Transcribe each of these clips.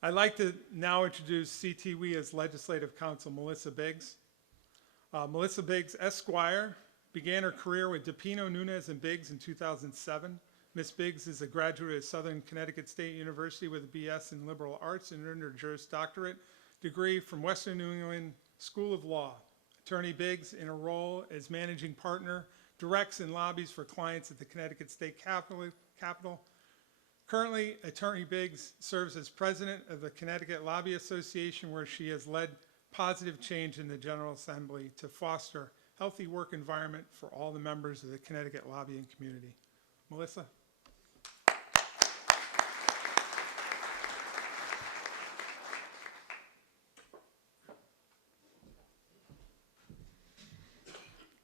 I'd like to now introduce CTWEA's Legislative Counsel, Melissa Biggs. Melissa Biggs, Esquire, began her career with Depino, Nunez and Biggs in 2007. Ms. Biggs is a graduate of Southern Connecticut State University with a BS in Liberal Arts and earned her Juris Doctorate degree from Western New England School of Law. Attorney Biggs, in her role as managing partner, directs and lobbies for clients at the Connecticut State Capitol. Currently, Attorney Biggs serves as president of the Connecticut Lobby Association, where she has led positive change in the General Assembly to foster healthy work environment for all the members of the Connecticut lobbying community. Melissa?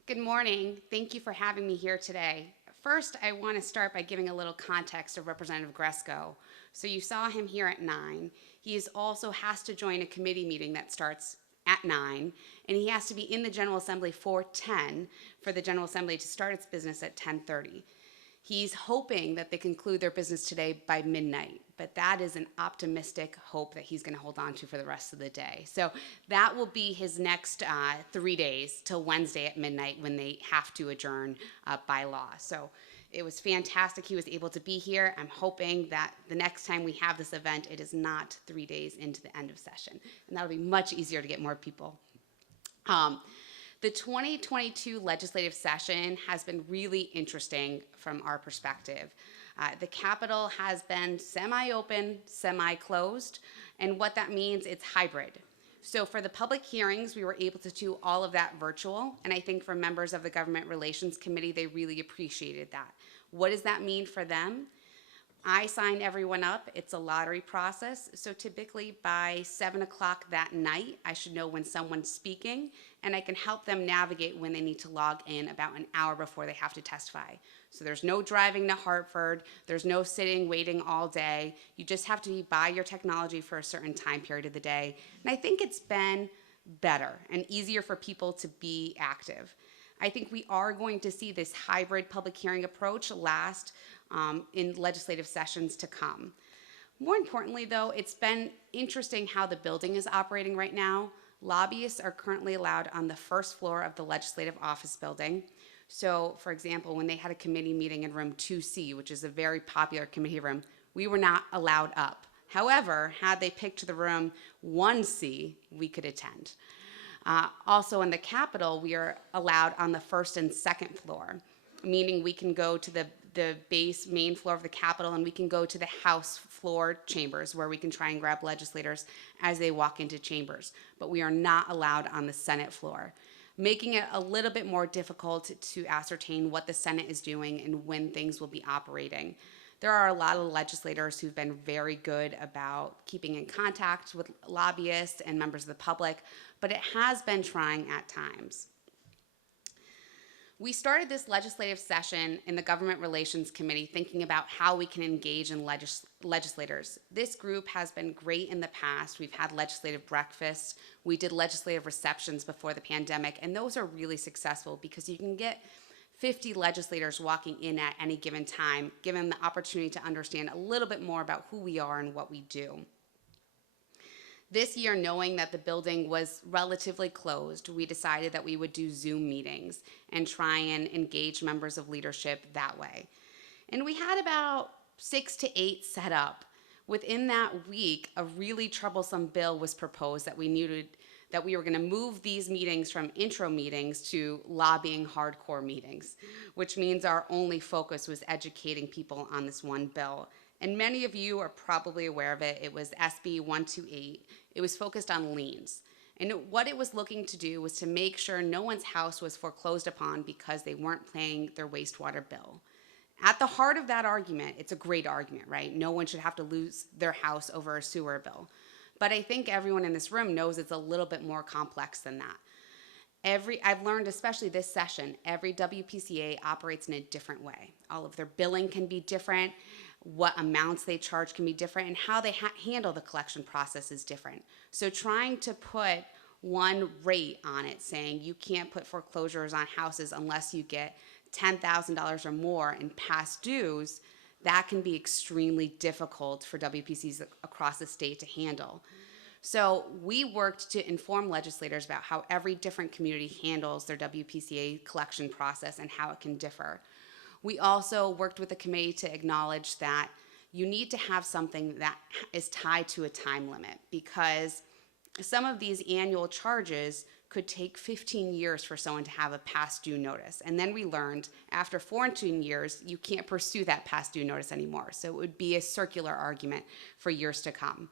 Good morning. Thank you for having me here today. First, I want to start by giving a little context of Representative Gresko. So you saw him here at 9. He also has to join a committee meeting that starts at 9, and he has to be in the General Assembly for 10 for the General Assembly to start its business at 10:30. He's hoping that they conclude their business today by midnight, but that is an optimistic hope that he's going to hold on to for the rest of the day. So that will be his next 3 days till Wednesday at midnight when they have to adjourn by law. So it was fantastic he was able to be here. I'm hoping that the next time we have this event, it is not 3 days into the end of session, and that'll be much easier to get more people. The 2022 legislative session has been really interesting from our perspective. The Capitol has been semi-open, semi-closed, and what that means, it's hybrid. So for the public hearings, we were able to do all of that virtual, and I think for members of the Government Relations Committee, they really appreciated that. What does that mean for them? I sign everyone up. It's a lottery process. So typically by 7 o'clock that night, I should know when someone's speaking, and I can help them navigate when they need to log in about an hour before they have to testify. So there's no driving to Hartford. There's no sitting, waiting all day. You just have to be by your technology for a certain time period of the day. And I think it's been better and easier for people to be active. I think we are going to see this hybrid public hearing approach last in legislative sessions to come. More importantly, though, it's been interesting how the building is operating right now. Lobbyists are currently allowed on the first floor of the legislative office building. So, for example, when they had a committee meeting in room 2C, which is a very popular committee room, we were not allowed up. However, had they picked the room 1C, we could attend. Also in the Capitol, we are allowed on the first and second floor, meaning we can go to the base main floor of the Capitol, and we can go to the House floor chambers where we can try and grab legislators as they walk into chambers. But we are not allowed on the Senate floor, making it a little bit more difficult to ascertain what the Senate is doing and when things will be operating. There are a lot of legislators who've been very good about keeping in contact with lobbyists and members of the public, but it has been trying at times. We started this legislative session in the Government Relations Committee thinking about how we can engage in legislators. This group has been great in the past. We've had legislative breakfasts. We did legislative receptions before the pandemic, and those are really successful because you can get 50 legislators walking in at any given time, give them the opportunity to understand a little bit more about who we are and what we do. This year, knowing that the building was relatively closed, we decided that we would do Zoom meetings and try and engage members of leadership that way. And we had about 6 to 8 set up. Within that week, a really troublesome bill was proposed that we needed, that we were going to move these meetings from intro meetings to lobbying hardcore meetings, which means our only focus was educating people on this one bill. And many of you are probably aware of it. It was SB 128. It was focused on liens. And what it was looking to do was to make sure no one's house was foreclosed upon because they weren't paying their wastewater bill. At the heart of that argument, it's a great argument, right? No one should have to lose their house over a sewer bill. But I think everyone in this room knows it's a little bit more complex than that. I've learned, especially this session, every WPCA operates in a different way. All of their billing can be different, what amounts they charge can be different, and how they handle the collection process is different. So trying to put one rate on it, saying you can't put foreclosures on houses unless you get $10,000 or more in past dues, that can be extremely difficult for WPCs across the state to handle. So we worked to inform legislators about how every different community handles their WPCA collection process and how it can differ. We also worked with the committee to acknowledge that you need to have something that is tied to a time limit, because some of these annual charges could take 15 years for someone to have a past due notice. And then we learned after 14 years, you can't pursue that past due notice anymore. So it would be a circular argument for years to come.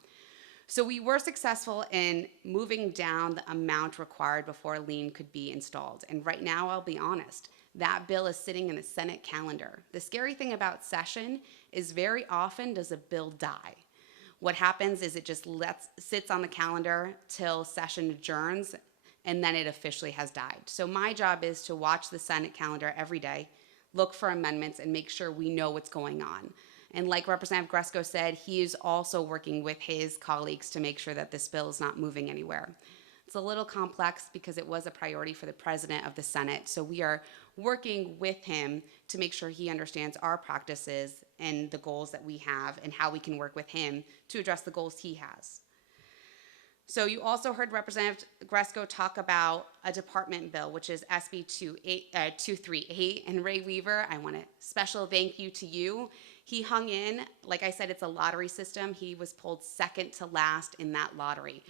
So we were successful in moving down the amount required before a lien could be installed. And right now, I'll be honest, that bill is sitting in the Senate calendar. The scary thing about session is very often does a bill die. What happens is it just sits on the calendar till session adjourns, and then it officially has died. So my job is to watch the Senate calendar every day, look for amendments, and make sure we know what's going on. And like Representative Gresko said, he is also working with his colleagues to make sure that this bill is not moving anywhere. It's a little complex because it was a priority for the President of the Senate, so we are working with him to make sure he understands our practices and the goals that we have and how we can work with him to address the goals he has. So you also heard Representative Gresko talk about a department bill, which is SB 238. And Ray Weaver, I want a special thank you to you. He hung in. Like I said, it's a lottery system. He was pulled second to last in that lottery.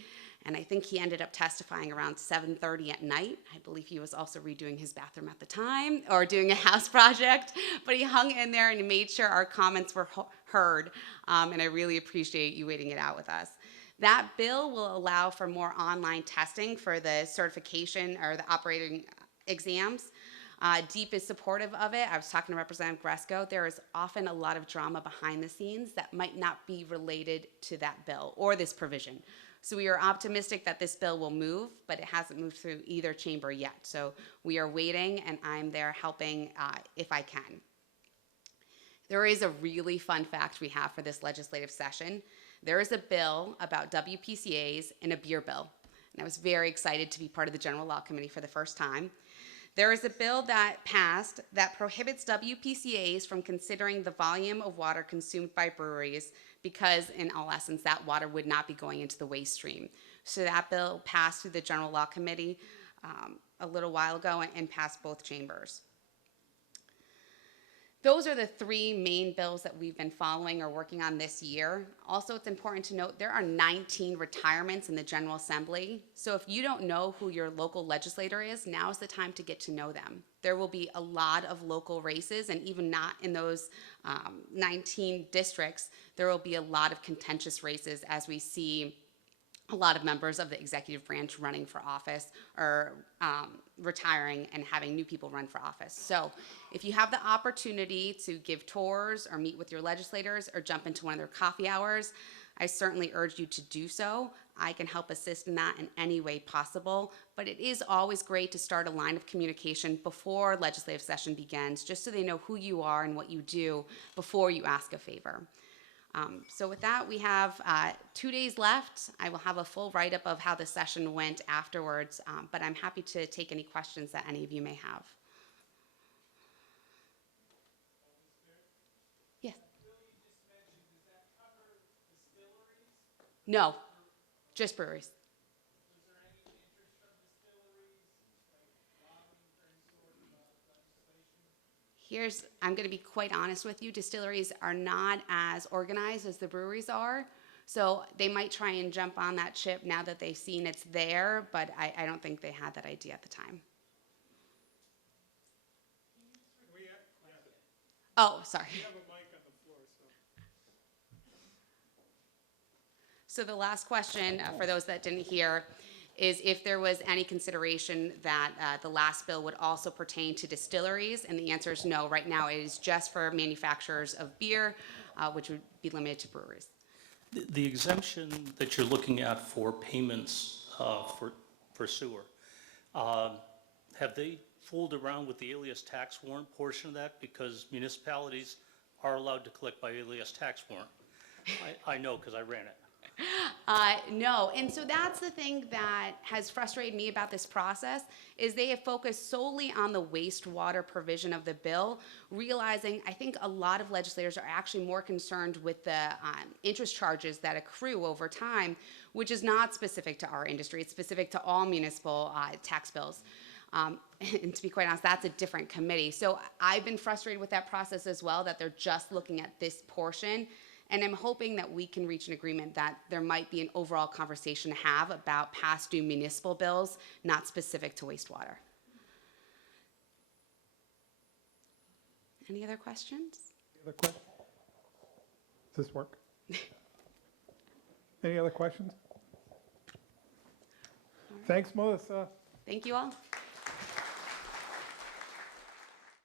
And I think he ended up testifying around 7:30 at night. I believe he was also redoing his bathroom at the time or doing a house project. But he hung in there and he made sure our comments were heard. And I really appreciate you waiting it out with us. That bill will allow for more online testing for the certification or the operating exams. DEEP is supportive of it. I was talking to Representative Gresko. There is often a lot of drama behind the scenes that might not be related to that bill or this provision. So we are optimistic that this bill will move, but it hasn't moved through either chamber yet. So we are waiting, and I'm there helping if I can. There is a really fun fact we have for this legislative session. There is a bill about WPCAs and a beer bill. And I was very excited to be part of the General Law Committee for the first time. There is a bill that passed that prohibits WPCAs from considering the volume of water consumed by breweries because, in all essence, that water would not be going into the waste stream. So that bill passed through the General Law Committee a little while ago and passed both chambers. Those are the three main bills that we've been following or working on this year. Also, it's important to note there are 19 retirements in the General Assembly. So if you don't know who your local legislator is, now is the time to get to know them. There will be a lot of local races, and even not in those 19 districts, there will be a lot of contentious races as we see a lot of members of the executive branch running for office or retiring and having new people run for office. So if you have the opportunity to give tours or meet with your legislators or jump into one of their coffee hours, I certainly urge you to do so. I can help assist in that in any way possible, but it is always great to start a line of communication before legislative session begins, just so they know who you are and what you do before you ask a favor. So with that, we have 2 days left. I will have a full write-up of how the session went afterwards, but I'm happy to take any questions that any of you may have. Yes. No, just breweries. I'm going to be quite honest with you, distilleries are not as organized as the breweries are. So they might try and jump on that ship now that they've seen it's there, but I don't think they had that idea at the time. Oh, sorry. We have a mic on the floor, so. So the last question, for those that didn't hear, is if there was any consideration that the last bill would also pertain to distilleries, and the answer is no. Right now it is just for manufacturers of beer, which would be limited to breweries. The exemption that you're looking at for payments for sewer, have they fooled around with the alias tax warrant portion of that? Because municipalities are allowed to collect by alias tax warrant. I know because I ran it. No, and so that's the thing that has frustrated me about this process is they have focused solely on the wastewater provision of the bill, realizing I think a lot of legislators are actually more concerned with the interest charges that accrue over time, which is not specific to our industry. It's specific to all municipal tax bills. And to be quite honest, that's a different committee. So I've been frustrated with that process as well, that they're just looking at this portion. And I'm hoping that we can reach an agreement that there might be an overall conversation to have about past due municipal bills, not specific to wastewater. Any other questions? Other questions? Does this work? Any other questions? Thanks, Melissa. Thank you all.